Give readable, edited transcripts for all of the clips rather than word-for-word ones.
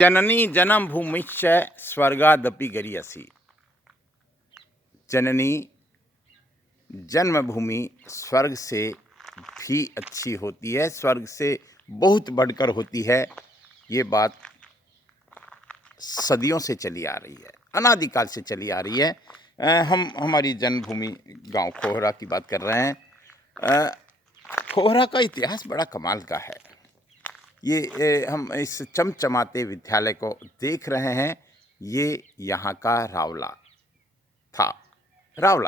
जननी जन्मभूमिश्च स्वर्गादपि गरीयसी। जननी जन्मभूमि स्वर्ग से भी अच्छी होती है, स्वर्ग से बहुत बढ़कर होती है। ये बात सदियों से चली आ रही है, अनादिकाल से चली आ रही है। हम हमारी जन्मभूमि गांव खोहरा की बात कर रहे हैं। खोहरा का इतिहास बड़ा कमाल का है। ये हम इस चमचमाते विद्यालय को देख रहे हैं। ये यहाँ का रावला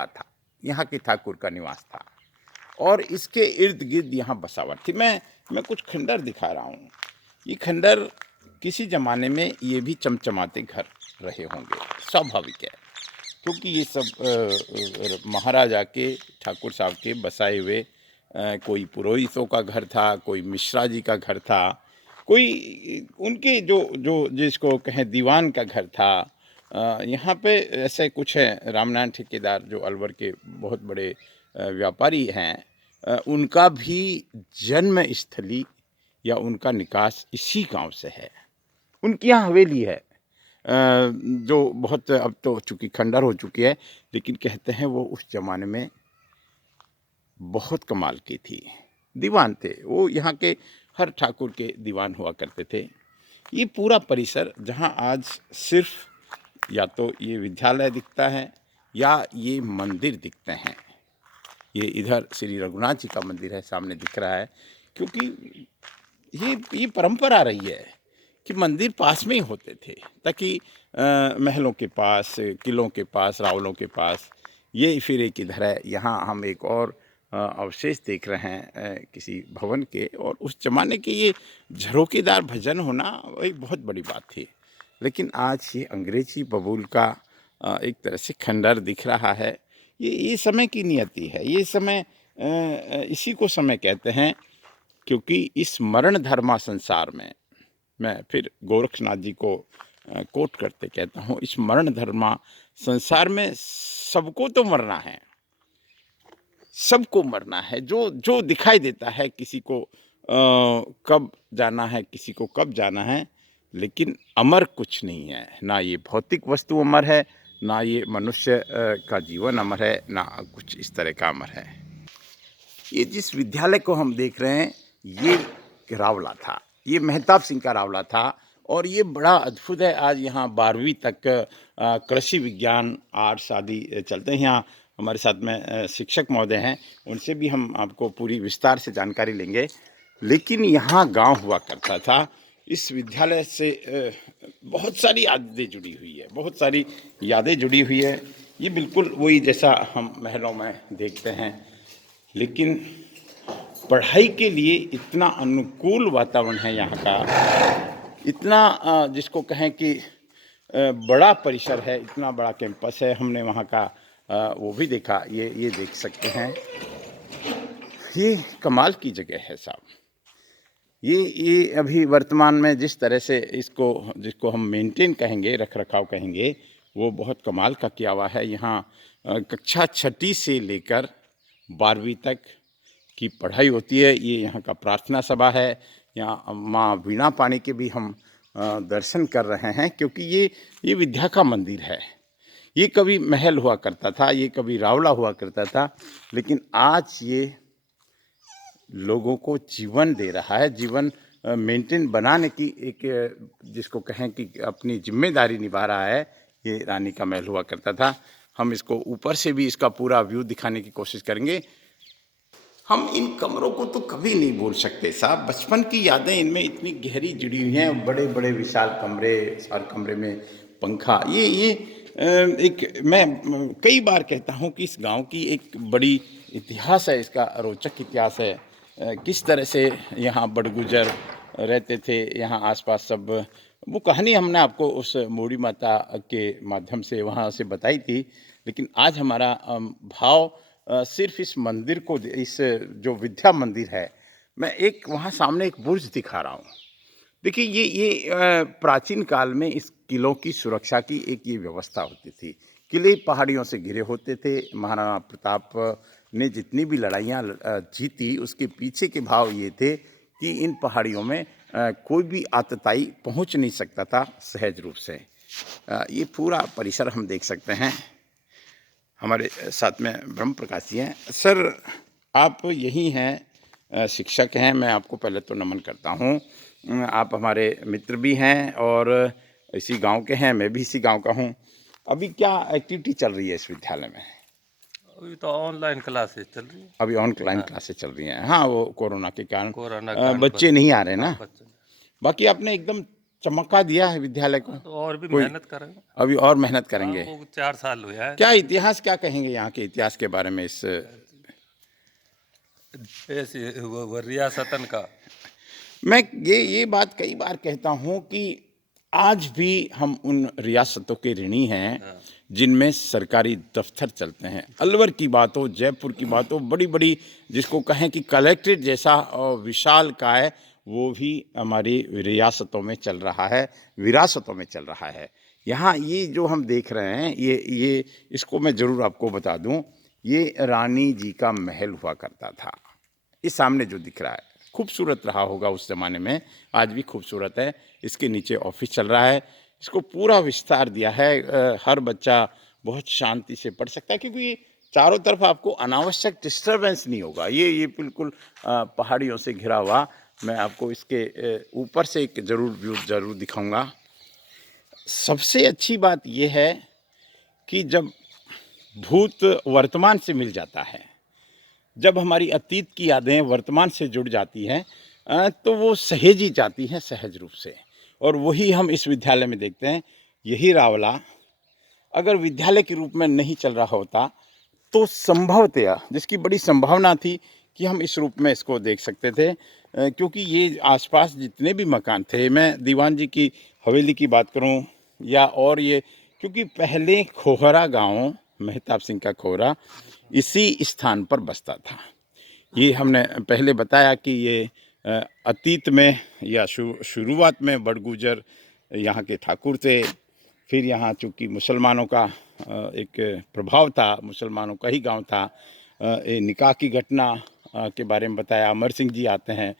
था, यहाँ के ठाकुर का निवास था और इसके इर्द गिर्द यहाँ बसावट थी। मैं कुछ खंडर दिखा रहा हूँ। ये खंडर किसी ज़माने में ये भी चमचमाते घर रहे होंगे, स्वाभाविक है, क्योंकि ये सब महाराजा के ठाकुर साहब के बसाए हुए कोई पुरोहितों का घर था, कोई मिश्रा जी का घर था, कोई उनके जो जो जिसको कहें दीवान का घर था। यहाँ पे ऐसे कुछ है, रामनारायण ठेकेदार जो अलवर के बहुत बड़े व्यापारी हैं, उनका भी जन्म स्थली या उनका निकास इसी गांव से है। उनकी यहाँ हवेली है जो बहुत अब तो चूँकि खंडर हो चुकी है, लेकिन कहते हैं वो उस ज़माने में बहुत कमाल की थी। दीवान थे वो, यहाँ के हर ठाकुर के दीवान हुआ करते थे। ये पूरा परिसर जहाँ आज सिर्फ या तो ये विद्यालय दिखता है या ये मंदिर दिखते हैं। ये इधर श्री रघुनाथ जी का मंदिर है, सामने दिख रहा है, क्योंकि ये परंपरा रही है कि मंदिर पास में ही होते थे, ताकि महलों के पास, किलों के पास, रावलों के पास। ये फिर एक इधर है। यहाँ हम एक और अवशेष देख रहे हैं किसी भवन के, और उस जमाने के ये झरोकेदार भजन होना एक बहुत बड़ी बात थी। लेकिन आज ये अंग्रेजी बबूल का एक तरह से खंडर दिख रहा है। ये समय की नियति है। ये समय इसी को समय कहते हैं, क्योंकि इस मरण धर्मा संसार में, मैं फिर गोरक्षनाथ जी को कोट करते कहता हूँ, इस मरण धर्मा संसार में सबको तो मरना है, सबको मरना है। जो जो दिखाई देता है, किसी को कब जाना है, किसी को कब जाना है, लेकिन अमर कुछ नहीं है। ना ये भौतिक वस्तु अमर है, ना ये मनुष्य का जीवन अमर है, ना कुछ इस तरह का अमर है। ये जिस विद्यालय को हम देख रहे हैं, ये रावला था, ये मेहताब सिंह का रावला था, और ये बड़ा अद्भुत है। आज यहाँ 12वीं तक कृषि विज्ञान आर्ट्स आदि चलते हैं। यहाँ हमारे साथ में शिक्षक महोदय हैं, उनसे भी हम आपको पूरी विस्तार से जानकारी लेंगे। लेकिन यहाँ गांव हुआ करता था। इस विद्यालय से बहुत सारी यादें जुड़ी हुई है, बहुत सारी यादें जुड़ी हुई है। ये बिल्कुल वही जैसा हम महलों में देखते हैं, लेकिन पढ़ाई के लिए इतना अनुकूल वातावरण है यहाँ का, इतना जिसको कहें कि बड़ा परिसर है, इतना बड़ा कैंपस है। हमने वहाँ का वो भी देखा। ये देख सकते हैं, ये कमाल की जगह है साहब। ये अभी वर्तमान में जिस तरह से जिसको हम मेंटेन कहेंगे, रख रखाव कहेंगे, वो बहुत कमाल का किया हुआ है। यहाँ कक्षा 6 से लेकर 12वीं तक की पढ़ाई होती है। ये यहाँ का प्रार्थना सभा है। यहाँ माँ वीणा पाणी के भी हम दर्शन कर रहे हैं, क्योंकि ये विद्या का मंदिर है। ये कभी महल हुआ करता था, ये कभी रावला हुआ करता था, लेकिन आज ये लोगों को जीवन दे रहा है। जीवन मेंटेन बनाने की एक, जिसको कहें कि अपनी जिम्मेदारी निभा रहा है। ये रानी का महल हुआ करता था। हम इसको ऊपर से भी इसका पूरा व्यू दिखाने की कोशिश करेंगे। हम इन कमरों को तो कभी नहीं भूल सकते साहब। बचपन की यादें इनमें इतनी गहरी जुड़ी हुई हैं। बड़े बड़े विशाल कमरे, हर कमरे में पंखा। ये एक, मैं कई बार कहता हूँ कि इस गांव की एक बड़ी इतिहास है, इसका रोचक इतिहास है। किस तरह से यहाँ बड़गुजर रहते थे, यहाँ आसपास सब। वो कहानी हमने आपको उस मूड़ी माता के माध्यम से वहाँ से बताई थी। लेकिन आज हमारा भाव सिर्फ इस मंदिर को, इस जो विद्या मंदिर है, मैं एक वहाँ सामने एक बुर्ज दिखा रहा हूँ। देखिए, ये प्राचीन काल में इस किलों की सुरक्षा की एक ये व्यवस्था होती थी। किले पहाड़ियों से घिरे होते थे। महाराणा प्रताप ने जितनी भी लड़ाइयाँ जीती, उसके पीछे के भाव ये थे कि इन पहाड़ियों में कोई भी आतताई पहुंच नहीं सकता था सहज रूप से। ये पूरा परिसर हम देख सकते हैं। हमारे साथ में ब्रह्म प्रकाश जी हैं। सर, आप यही हैं, शिक्षक हैं। मैं आपको पहले तो नमन करता हूँ। आप हमारे मित्र भी हैं और इसी गांव के हैं, मैं भी इसी गांव का हूँ। अभी क्या एक्टिविटी चल रही है इस विद्यालय में? अभी तो ऑनलाइन क्लासेस चल रही है। अभी ऑनलाइन हाँ, क्लासेस चल रही हैं। हाँ, वो कोरोना के कारण कोरोना कांड बच्चे बंद। नहीं आ रहे हाँ, ना। बच्चों ने। बाकी आपने एकदम चमका दिया है विद्यालय को। हाँ, तो और भी कोई मेहनत करेंगे। अभी और मेहनत हाँ, करेंगे। वो 4 साल हुए हैं। क्या इतिहास क्या कहेंगे यहाँ के इतिहास के बारे में इस? ऐसी वो रियासतन का। मैं ये बात कई बार कहता हूँ कि आज भी हम उन रियासतों के ऋणी हैं हाँ, जिनमें सरकारी दफ्तर चलते हैं। अलवर की बात हो, जयपुर की बात हो, बड़ी बड़ी जिसको कहें कि कलेक्ट्रेट जैसा विशाल काय, वो भी हमारी रियासतों में चल रहा है, विरासतों में चल रहा है। यहाँ ये जो हम देख रहे हैं, ये इसको मैं ज़रूर आपको बता दूं, ये रानी जी का महल हुआ करता था। इस सामने जो दिख रहा है खूबसूरत रहा होगा उस ज़माने में, आज भी खूबसूरत है। इसके नीचे ऑफिस चल रहा है। इसको पूरा विस्तार दिया है। हर बच्चा बहुत शांति से पढ़ सकता है क्योंकि चारों तरफ आपको अनावश्यक डिस्टरबेंस नहीं होगा। ये बिल्कुल पहाड़ियों से घिरा हुआ। मैं आपको इसके ऊपर से एक ज़रूर व्यू ज़रूर दिखाऊंगा। सबसे अच्छी बात यह है कि जब भूत वर्तमान से मिल जाता है, जब हमारी अतीत की यादें वर्तमान से जुड़ जाती हैं, तो वो सहेजी जाती हैं सहज रूप से। और वही हम इस विद्यालय में देखते हैं। यही रावला अगर विद्यालय के रूप में नहीं चल रहा होता तो संभवतया, जिसकी बड़ी संभावना थी कि हम इस रूप में इसको देख सकते थे, क्योंकि ये आसपास जितने भी मकान थे, मैं दीवान जी की हवेली की बात करूं या और ये, क्योंकि पहले खोहरा गांव, मेहताब सिंह का खोहरा इसी स्थान पर बसता था। ये हमने पहले बताया कि ये अतीत में या शुरुआत में बड़गुजर यहाँ के ठाकुर थे। फिर यहाँ चूँकि मुसलमानों का एक प्रभाव था, मुसलमानों का ही गांव था। ये निकाह की घटना के बारे में बताया। अमर सिंह जी आते हैं,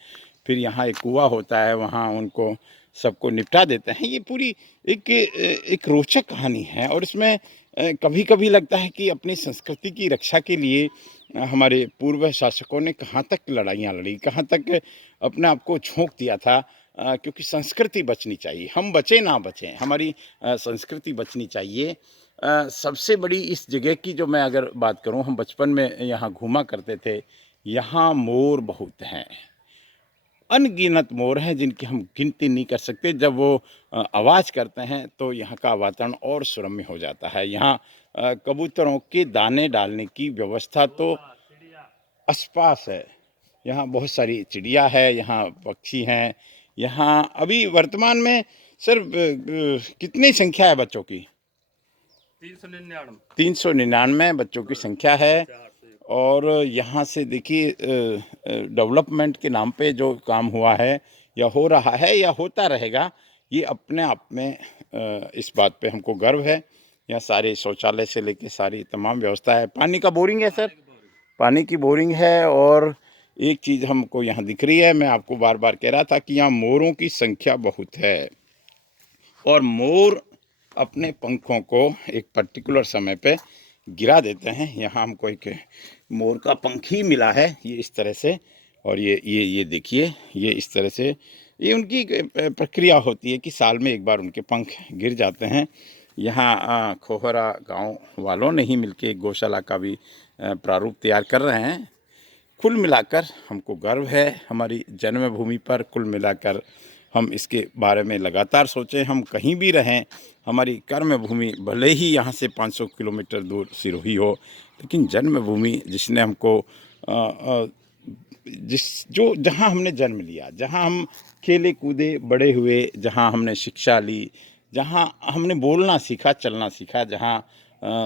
फिर यहाँ एक कुआं होता है, वहाँ उनको सबको निपटा देते हैं। ये पूरी एक रोचक कहानी है और इसमें कभी कभी लगता है कि अपनी संस्कृति की रक्षा के लिए हमारे पूर्व शासकों ने कहाँ तक लड़ाइयाँ लड़ी, कहाँ तक अपने आप को झोंक दिया था। क्योंकि संस्कृति बचनी चाहिए, हम बचें ना बचें, हमारी संस्कृति बचनी चाहिए। सबसे बड़ी इस जगह की जो मैं अगर बात करूं, हम बचपन में यहाँ घूमा करते थे। यहाँ मोर बहुत हैं, अनगिनत मोर हैं जिनकी हम गिनती नहीं कर सकते। जब वो आवाज़ करते हैं तो यहाँ का वातावरण और सुरम्य हो जाता है। यहाँ कबूतरों के दाने डालने की व्यवस्था तो आसपास है। यहाँ बहुत सारी चिड़िया है, यहाँ पक्षी हैं। यहाँ अभी वर्तमान में सर कितनी संख्या है बच्चों की? 399। 399 बच्चों की संख्या है। और यहाँ से देखिए डेवलपमेंट के नाम पे जो काम हुआ है या हो रहा है या होता रहेगा, ये अपने आप में इस बात पे हमको गर्व है। यहाँ सारे शौचालय से लेके सारी तमाम व्यवस्था है। पानी का बोरिंग है सर, पानी की बोरिंग है। और एक चीज़ हमको यहाँ दिख रही है, मैं आपको बार बार कह रहा था कि यहाँ मोरों की संख्या बहुत है और मोर अपने पंखों को एक पर्टिकुलर समय पे गिरा देते हैं। यहाँ हमको एक मोर का पंख ही मिला है, ये इस तरह से। और ये देखिए, ये इस तरह से ये उनकी प्रक्रिया होती है कि साल में एक बार उनके पंख गिर जाते हैं। यहाँ खोहरा गांव वालों ने ही मिलके गौशाला का भी प्रारूप तैयार कर रहे हैं। कुल मिलाकर हमको गर्व है हमारी जन्मभूमि पर। कुल मिलाकर हम इसके बारे में लगातार सोचें, हम कहीं भी रहें, हमारी कर्म भूमि भले ही यहाँ से 500 किलोमीटर दूर सिरोही हो, लेकिन जन्मभूमि जिसने हमको जहाँ हमने जन्म लिया, जहाँ हम खेले कूदे बड़े हुए, जहाँ हमने शिक्षा ली, जहाँ हमने बोलना सीखा, चलना सीखा,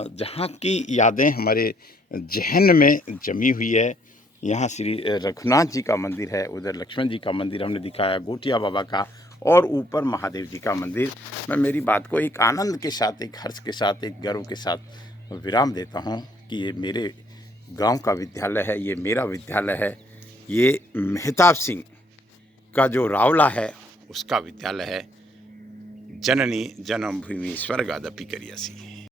जहाँ की यादें हमारे जहन में जमी हुई है। यहाँ श्री रघुनाथ जी का मंदिर है, उधर लक्ष्मण जी का मंदिर हमने दिखाया, गोटिया बाबा का, और ऊपर महादेव जी का मंदिर। मैं मेरी बात को एक आनंद के साथ, एक हर्ष के साथ, एक गर्व के साथ विराम देता हूँ कि ये मेरे गांव का विद्यालय है, ये मेरा विद्यालय है। ये मेहताब सिंह का जो रावला है उसका विद्यालय है जननी जन्मभूमि स्वर्गादपि करियसी।